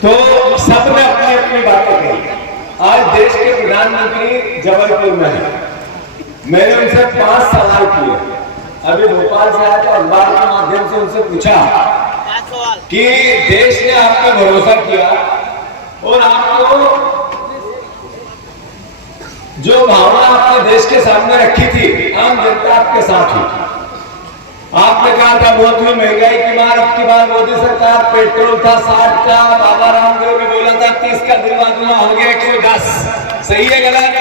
तो सबने अपनी अपनी बातें कही। आज देश के प्रधानमंत्री जबलपुर में है। मैंने उनसे 5 सवाल किए। अभी भोपाल से आया तो अखबार के माध्यम से उनसे पूछा कि देश ने आप पे भरोसा किया और आपको जो भावना आपने देश के सामने रखी थी, आम जनता आपके साथ थी। आपने कहा था मोदी महंगाई की मार, अब की बार मोदी सरकार, पेट्रोल था 60 का, बाबा रामदेव ने बोला था 30 का, दिलवा दूंगा, हो गया 110। सही है गलत?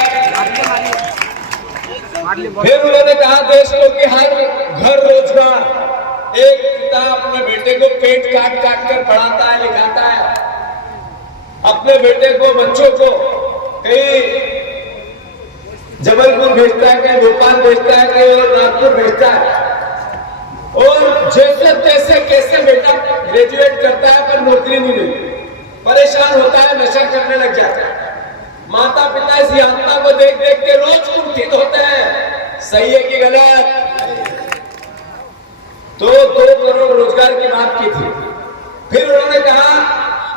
फिर उन्होंने कहा देश को कि हर घर रोजगार। एक पिता अपने बेटे को पेट काट काट कर पढ़ाता है, लिखाता है, अपने बेटे को, बच्चों को कहीं जबलपुर भेजता है, कहीं भोपाल भेजता है, कहीं नागपुर भेजता है, और जैसे तैसे कैसे बेटा ग्रेजुएट करता है पर नौकरी नहीं मिलती, परेशान होता है, नशा करने लग जाता है। माता पिता इस यातना को देख देख के रोज कुंठित होते हैं। सही है कि गलत? तो 2 करोड़ रोजगार की बात की थी। फिर उन्होंने कहा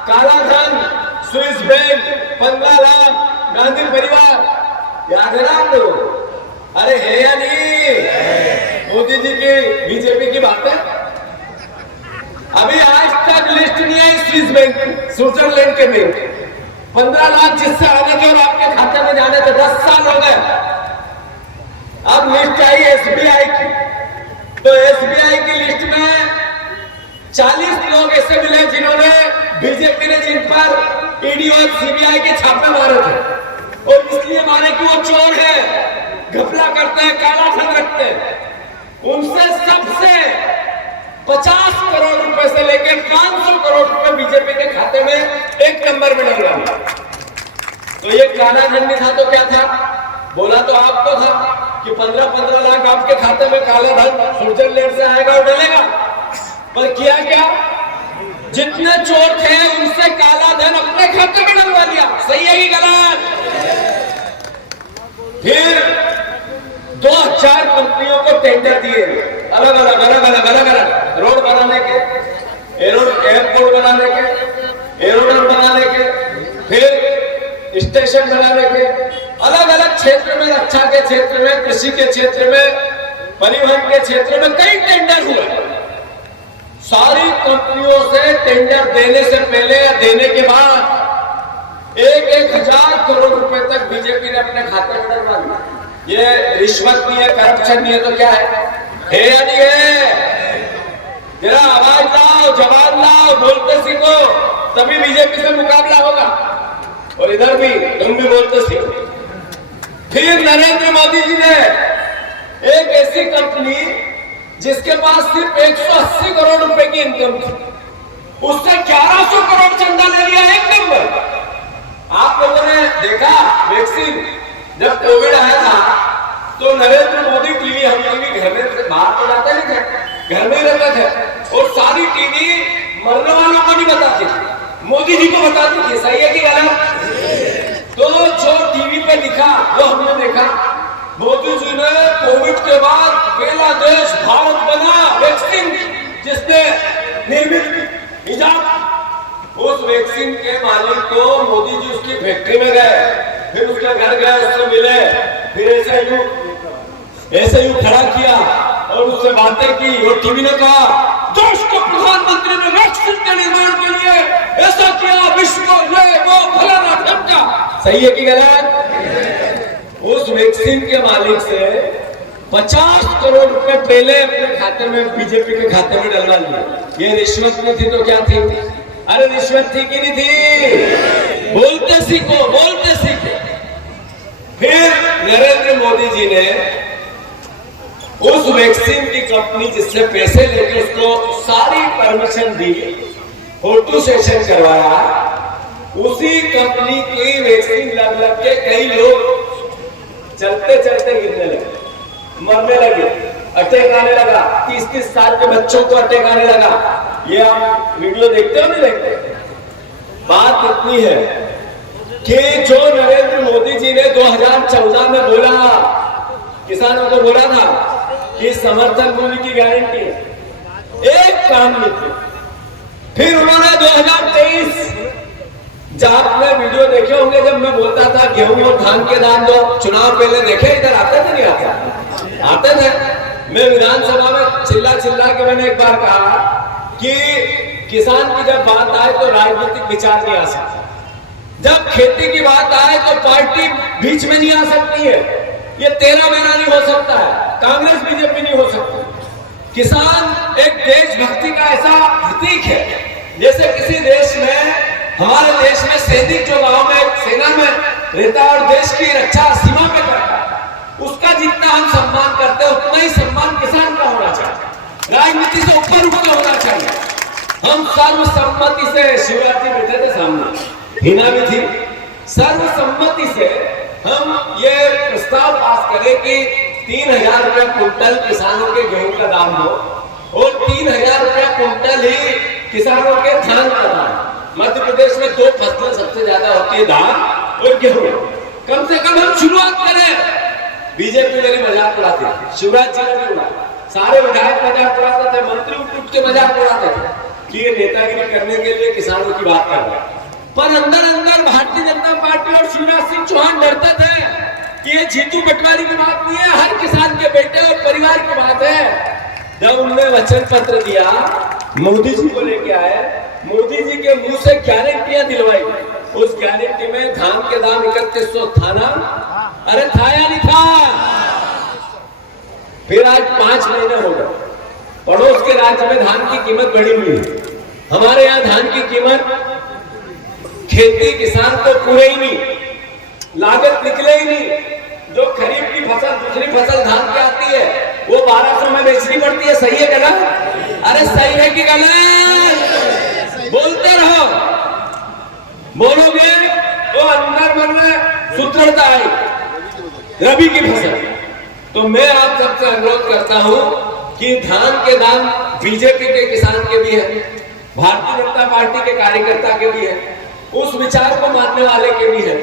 काला धन, स्विस बैंक, 15 लाख, गांधी परिवार, याद है ना आप लोग? अरे है या नहीं? मोदी जी की बीजेपी की बात है। अभी आज तक लिस्ट नहीं आई स्विस बैंक, स्विट्जरलैंड के बैंक। 15 लाख जिससे आने थे और आपके खाते में जाने थे, 10 साल हो गए। अब लिस्ट आई एसबीआई की, तो एसबीआई की लिस्ट में 40 लोग ऐसे मिले जिन्होंने, बीजेपी ने जिन पर ईडी और सीबीआई के छापे मारे थे, और इसलिए मारे कि वो चोर है, घपला करते हैं, काला धन रखते हैं। उनसे सबसे 50 करोड़ रुपए से लेकर 500 करोड़ रुपए बीजेपी के खाते में एक नंबर में डलवा। तो ये काला धन नहीं था तो क्या था? बोला तो आपको था कि 15-15 लाख आपके खाते में काला धन स्विट्जरलैंड से आएगा और डलेगा, पर किया क्या? जितने चोर थे उनसे काला धन अपने खाते में डलवा लिया। सही है कि गलत? फिर 2000 कंपनियों को टेंडर दिए, अलग अलग रोड बनाने के, एयरपोर्ट बनाने के, एरोड्रम बनाने के, फिर स्टेशन बनाने के, अलग अलग क्षेत्र में, रक्षा के क्षेत्र में, कृषि के क्षेत्र में, परिवहन के क्षेत्र में कई टेंडर हुए। सारी कंपनियों से टेंडर देने से पहले या देने के बाद 1,000 करोड़ रुपए तक बीजेपी ने अपने खाते में डलवा लिया। ये रिश्वत नहीं है, करप्शन नहीं है तो क्या है या नहीं है? जरा आवाज लाओ, जवाब लाओ, बोलते सीखो, तभी बीजेपी से मुकाबला होगा। और इधर भी तुम भी बोलते सीखो। फिर नरेंद्र मोदी जी ने एक ऐसी कंपनी जिसके पास सिर्फ 180 करोड़ रुपए की इनकम थी, उससे 1100 करोड़ चंदा ले लिया, एक नंबर। आप लोगों ने देखा वैक्सीन जब कोविड आया था तो नरेंद्र मोदी टीवी, हम टीवी घर में बाहर तो जाते नहीं थे, घर में ही रहते थे, और सारी टीवी मरने वालों को नहीं बताती थी, मोदी जी को बताती थी। सही है कि गलत? तो जो टीवी पे दिखा वो हमने देखा। मोदी जी ने कोविड के बाद पहला देश भारत बना वैक्सीन जिसने निर्मित इजाद। उस वैक्सीन के मालिक को मोदी जी उसकी फैक्ट्री में गए, फिर उसके घर गए, उससे मिले, फिर ऐसे यूं खड़ा किया और उससे बातें की। और टीवी ने कहा देश के प्रधानमंत्री ने वैक्सीन के निर्माण के लिए ऐसा किया, विश्व को ये वो फलाना ढमका। सही है कि गलत? उस वैक्सीन के मालिक से 50 करोड़ रुपए पहले अपने खाते में, बीजेपी के खाते में डलवा लिया। ये रिश्वत नहीं थी तो क्या थी? अरे रिश्वत थी कि नहीं थी? बोलते सीखो, बोलते सीखो। फिर नरेंद्र मोदी जी ने उस वैक्सीन की कंपनी जिससे पैसे लेके उसको सारी परमिशन दी, फोटो सेशन करवाया, उसी कंपनी की वैक्सीन लग लग के कई लोग चलते चलते गिरने लगे, मरने लगे, अटैक आने लगा, 30-30 साल के बच्चों को अटैक आने लगा। ये आप वीडियो देखते हो नहीं देखते? बात इतनी है कि जो नरेंद्र मोदी जी ने 2014 में बोला, किसानों को बोला था कि समर्थन मूल्य की गारंटी है, एक काम नहीं किया। फिर उन्होंने 2023 जब आपने वीडियो देखे होंगे जब मैं बोलता था गेहूं और धान के दाम दो, चुनाव पहले देखे इधर आते थे नहीं आते थे। मैं विधानसभा में चिल्ला के मैंने एक बार कहा कि किसान की जब बात आए तो राजनीतिक विचार नहीं आ सकता, जब खेती की बात आए तो पार्टी बीच में नहीं आ सकती है, ये तेरा मेरा नहीं हो सकता है, कांग्रेस बीजेपी नहीं हो सकती। किसान एक देशभक्ति का ऐसा प्रतीक है, जैसे किसी देश में, हमारे देश में सैनिक जो गांव में सेना में रहता है और देश की रक्षा सीमा पे करता है, उसका जितना हम सम्मान करते हैं उतना ही सम्मान किसान का होना चाहिए, राजनीति से ऊपर उठकर होना चाहिए। हम सर्वसम्मति से, शिवराज जी बैठे थे सामने, हिना भी थी, सर्वसम्मति से हम ये प्रस्ताव पास करें कि 3000 रुपया कुंटल किसानों के गेहूं का दाम हो और 3000 रुपया कुंटल ही किसानों के धान का दाम। मध्य प्रदेश में 2 फसलें सबसे ज्यादा होती है, धान और गेहूं। कम से कम हम शुरुआत करें। बीजेपी मेरी मजाक उड़ाती है, शिवराज जी ने भी उड़ाया, सारे विधायक मजाक उड़ाते थे, मंत्री उठ के मजाक उड़ाते थे कि ये नेतागिरी करने के लिए किसानों की बात कर रहे हैं। पर अंदर अंदर भारतीय जनता पार्टी और शिवराज सिंह चौहान डरते थे कि ये जीतू पटवारी की बात नहीं है, हर किसान के बेटे और परिवार की बात है। जब उन्होंने वचन पत्र दिया, मोदी जी को लेके आए, मोदी जी के मुंह से गारंटियां दिलवाई, उस गारंटी में धान के दाम 3100 था ना? अरे था या नहीं था? फिर आज 5 महीने हो गए, पड़ोस के राज्य में धान की कीमत बढ़ी हुई है, हमारे यहाँ धान की कीमत, खेती किसान को पूरे ही नहीं, लागत निकले ही नहीं। जो खरीफ की फसल, दूसरी फसल धान की आती है, वो 1200 में बेचनी पड़ती है। सही है क्या ना? अरे सही है कि गलत? बोलते रहो, बोलोगे तो अंदर मन में सूत्रता आई। रबी की फसल, तो मैं आप सबसे अनुरोध करता हूं कि धान के दाम बीजेपी के किसान के भी है, भारतीय जनता पार्टी के कार्यकर्ता के भी है, उस विचार को मानने वाले के भी है।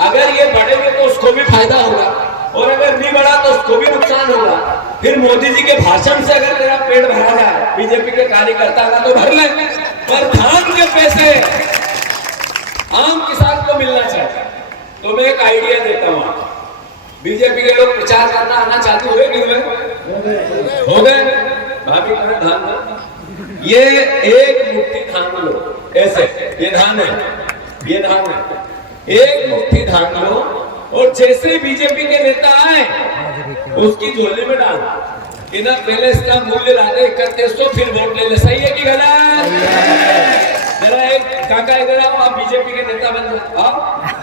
अगर ये बढ़ेंगे तो उसको भी फायदा होगा और अगर नहीं बढ़ा तो उसको भी नुकसान होगा। फिर मोदी जी के भाषण से अगर तेरा पेट भरा जाए बीजेपी के कार्यकर्ता का तो भर ले, पर धान के पैसे आम किसान को मिलना चाहिए। तो मैं एक आइडिया देता हूँ, बीजेपी के लोग प्रचार करना आना चाहते हुए कि हो गए भाभी का धान दो, ये एक मुट्ठी धान लो, ऐसे ये धान है, ये धान है, एक मुट्ठी धान लो और जैसे बीजेपी के नेता आए उसकी झोली में डाल, इन्हें पहले इसका मूल्य ला दे 3100, फिर वोट ले ले। सही है कि गलत? जरा एक काका इधर आओ, आप बीजेपी के नेता बन जाओ, आओ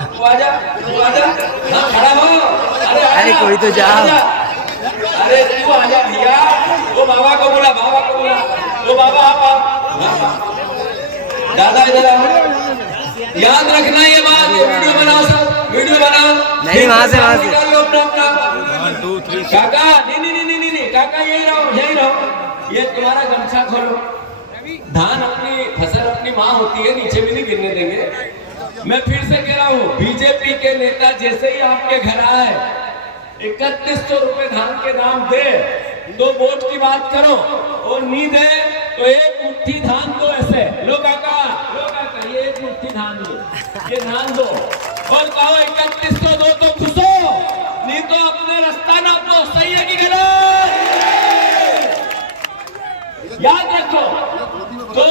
तू आजा, हाँ खड़ा हो, अरे कोई तो जाओ, अरे तू आजा भैया, वो बाबा को बोला, वो बाबा आप दादा इधर आओ। याद रखना ये बात, ये वीडियो बनाओ, सब वीडियो बनाओ, नहीं वहां से निकाल लो अपना। काका नहीं काका यही रहो, ये तुम्हारा गमछा खोलो। धान अपनी फसल अपनी माँ होती है, नीचे भी नहीं गिरने देंगे। मैं फिर से कह रहा हूँ, बीजेपी के नेता जैसे ही आपके घर आए 3100 रुपए धान के दाम दे तो वोट की बात करो, और नहीं दे तो एक मुट्ठी धान दो। ऐसे लो काका, ये एक मुट्ठी धान दो, ये धान दो और कहो 3100 दो तो खुश हो, नहीं तो अपने रास्ता ना दो। सही है कि गलत? याद रखो। तो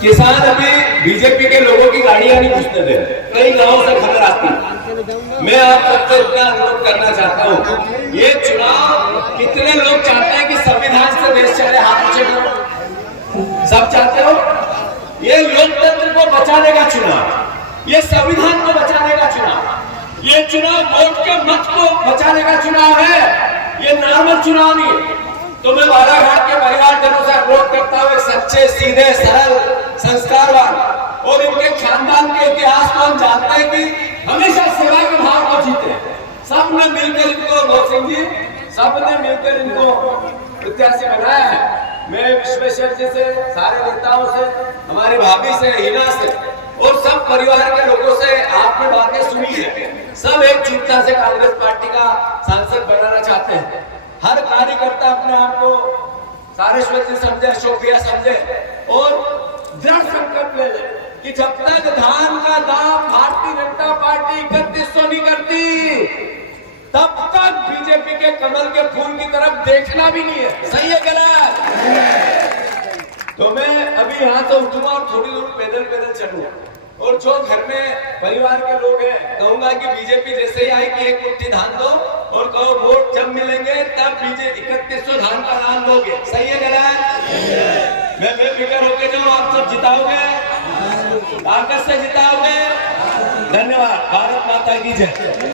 किसान अभी बीजेपी के लोगों की गाड़ियां नहीं घुसने दे, कई गांव से खबर आती है। मैं आप सबसे इतना अनुरोध करना चाहता हूँ, ये चुनाव कितने लोग चाहते हैं कि संविधान से देश चले? हाथ नीचे करो, सब चाहते हो? ये लोकतंत्र को बचाने का चुनाव, ये संविधान को बचाने का चुनाव, ये चुनाव वोट के मत को बचाने का चुनाव है, ये नॉर्मल चुनाव नहीं है। तो मैं बालाघाट के परिवारजनों से अनुरोध करता हूँ, सच्चे, सीधे, सरल, संस्कारवान और इनके खानदान के इतिहास को हम जानते हैं कि हमेशा सेवा के भाव को जीते। सबने मिलकर इनको, नौसिंह सिंह जी, सबने मिलकर इनको प्रत्याशी बनाया है। मैं विश्वेश्वर जी से, सारे नेताओं से, हमारी भाभी से, हिना से और सब परिवार के लोगों से आपने बातें सुनी है। सब एकजुटता से कांग्रेस पार्टी का सांसद बनाना चाहते हैं। हर कार्यकर्ता अपने आप को सारेश्वर जी समझे, अशोक भैया समझे और दृढ़ संकल्प संकल्प ले ले कि जब तक धान का दाम भारतीय जनता पार्टी 3100 नहीं करती, तब तक बीजेपी के कमल के फूल की तरफ देखना भी नहीं है। सही है गलत? तो मैं अभी यहाँ से उठूंगा और थोड़ी दूर पैदल चलूंगा, और जो घर में परिवार के लोग हैं कहूंगा कि बीजेपी जैसे ही आएगी एक मुट्ठी धान दो, और कहो वोट जब मिलेंगे तब बीजेपी 3100 धान का दान दोगे। सही है गलत? मैं बेफिक्र होके जाऊँ, आप सब जिताओगे, ताकत से जिताओगे। धन्यवाद। भारत माता की जय।